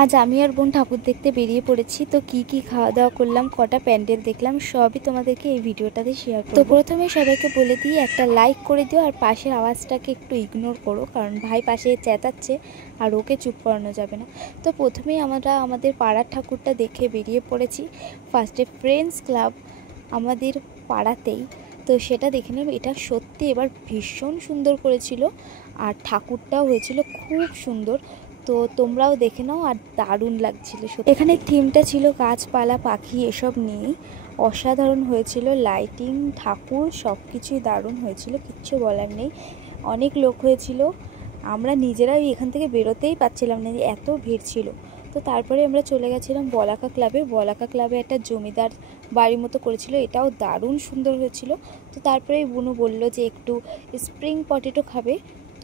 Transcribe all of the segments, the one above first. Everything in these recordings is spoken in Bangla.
আজ আমি আর বোন ঠাকুর দেখতে বেরিয়ে পড়েছি। তো কি খাওয়া দাওয়া করলাম, কটা প্যান্ডেল দেখলাম, সবই তোমাদেরকে এই ভিডিওটাতে শেয়ার করব। তো প্রথমে সবাইকে বলে দিই একটা লাইক করে দিও, আর পাশের আওয়াজটাকে একটু ইগনোর করো, কারণ ভাই পাশে চেঁচাচ্ছে আর ওকে চুপ করানো যাবে না। তো প্রথমেই আমরা আমাদের পাড়ার ঠাকুরটা দেখে বেরিয়ে পড়েছি। ফার্স্টে ফ্রেন্ডস ক্লাব আমাদের পাড়াতেই, তো সেটা দেখে নেব। এটা সত্যি এবার ভীষণ সুন্দর করেছিল, আর ঠাকুরটাও হয়েছিল খুব সুন্দর। তো তোমরাও দেখে নাও, আর দারুণ লাগছিল। এখানে থিমটা ছিল গাছপালা পাখি এসব নিয়েই, অসাধারণ হয়েছিল। লাইটিং ঠাকুর সব কিছুই দারুণ হয়েছিল, কিচ্ছু বলার নেই। অনেক লোক হয়েছিল, আমরা নিজেরাই এখান থেকে বেরোতেই পারছিলাম না, এত ভিড় ছিল। তো তারপরে আমরা চলে গেছিলাম বলাকা ক্লাবে। বলাকা ক্লাবে একটা জমিদার বাড়ির মতো করেছিল, এটাও দারুণ সুন্দর হয়েছিল। তো তারপরে বুনু বলল যে একটু স্প্রিং পটেটো খাবে,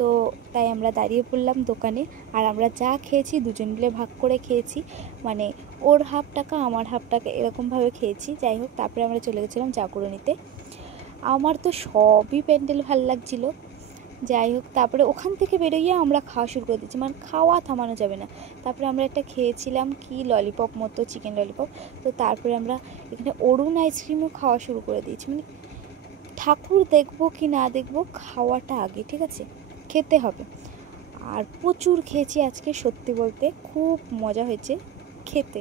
তো তাই আমরা দাঁড়িয়ে পড়লাম দোকানে। আর আমরা যা খেয়েছি দুজন মিলে ভাগ করে খেয়েছি, মানে ওর হাফ টাকা আমার হাফ টাকা এরকমভাবে খেয়েছি। যাই হোক, তারপরে আমরা চলে গেছিলাম জাগরণীতে। আমার তো সবই প্যান্ডেল ভাল লাগছিলো। যাই হোক, তারপরে ওখান থেকে বেরোইয়ে আমরা খাওয়া শুরু করে দিচ্ছি, মানে খাওয়া থামানো যাবে না। তারপরে আমরা একটা খেয়েছিলাম কি ললিপপ মতো, চিকেন ললিপপ। তো তারপরে আমরা এখানে অরুণ আইসক্রিমও খাওয়া শুরু করে দিয়েছি। মানে ঠাকুর দেখবো কি না দেখবো, খাওয়াটা আগে, ঠিক আছে, খেতে হবে। আর প্রচুর খেয়েছি আজকে, সত্যি বলতে খুব মজা হয়েছে খেতে।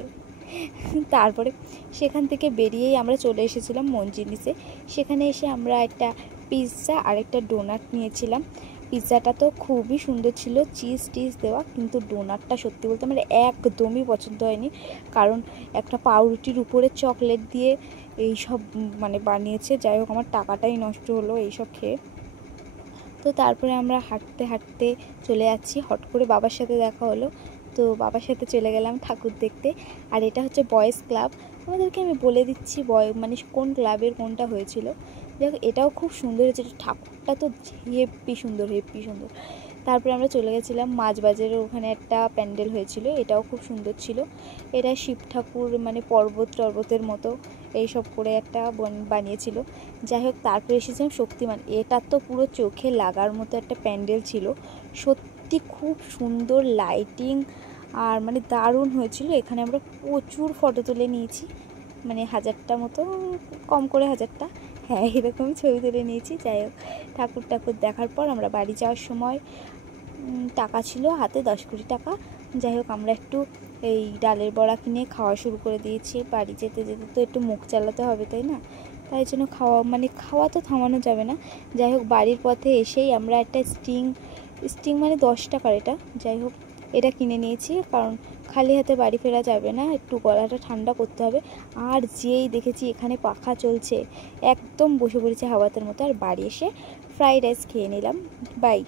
তারপরে সেখান থেকে বেরিয়েই আমরা চলে এসেছিলাম মঞ্জিনিসে। সেখানে এসে আমরা একটা পিৎজা আর একটা ডোনাট নিয়েছিলাম। পিৎজাটা তো খুবই সুন্দর ছিল, চিজ টিজ দেওয়া, কিন্তু ডোনাটটা সত্যি বলতে আমার একদমই পছন্দ হয়নি, কারণ একটা পাউরুটির উপরে চকলেট দিয়ে এইসব মানে বানিয়েছে। যাই হোক, আমার টাকাটাই নষ্ট হলো এইসব খেয়ে। তো তারপরে আমরা হাঁটতে হাঁটতে চলে যাচ্ছি, হট করে বাবার সাথে দেখা হলো, তো বাবার সাথে চলে গেলাম ঠাকুর দেখতে। আর এটা হচ্ছে বয়েজ ক্লাব, আমাদেরকে আমি বলে দিচ্ছি মানে কোন ক্লাবের কোনটা হয়েছিল। যাই হোক, এটাও খুব সুন্দর হয়েছে, ঠাকুরটা তো হেব্বি সুন্দর, হেব্বি সুন্দর। তারপরে আমরা চলে গেছিলাম মাঝবাজারের ওখানে একটা প্যান্ডেল হয়েছিল, এটাও খুব সুন্দর ছিল। এটা শিব ঠাকুর মানে পর্বতের মতো এইসব করে একটা বানিয়েছিল। যাই হোক, তারপরে এসেছিলাম শক্তিমান। এটা তো পুরো চোখে লাগার মতো একটা প্যান্ডেল ছিল, সত্যি খুব সুন্দর লাইটিং, আর মানে দারুণ হয়েছিল। এখানে আমরা প্রচুর ফটো তুলে নিয়েছি, মানে 1000টা মতো, কম করে 1000টা, হ্যাঁ এরকমই ছবি তুলে নিয়েছি। যাই হোক, ঠাকুর দেখার পর আমরা বাড়ি যাওয়ার সময় টাকা ছিল হাতে 10 কোটি টাকা। যাই হোক, আমরা একটু এই ডালের বড়া কিনে খাওয়া শুরু করে দিয়েছি। বাড়ি যেতে যেতে তো একটু মুখ চালাতে হবে, তাই না? তাই জন্য খাওয়া তো থামানো যাবে না। যাই হোক, বাড়ির পথে এসেই আমরা একটা স্টিং মানে 10 টাকার এটা, যাই হোক এটা কিনে নিয়েছি, কারণ খালি হাতে বাড়ি ফেরা যাবে না, একটু গলাটা ঠান্ডা করতে হবে। আর যেই দেখেছি এখানে পাখা চলছে, একদম বসে পড়েছে হাওয়াতের মতো। আর বাড়ি এসে ফ্রাইড রাইস খেয়ে নিলাম। বাই।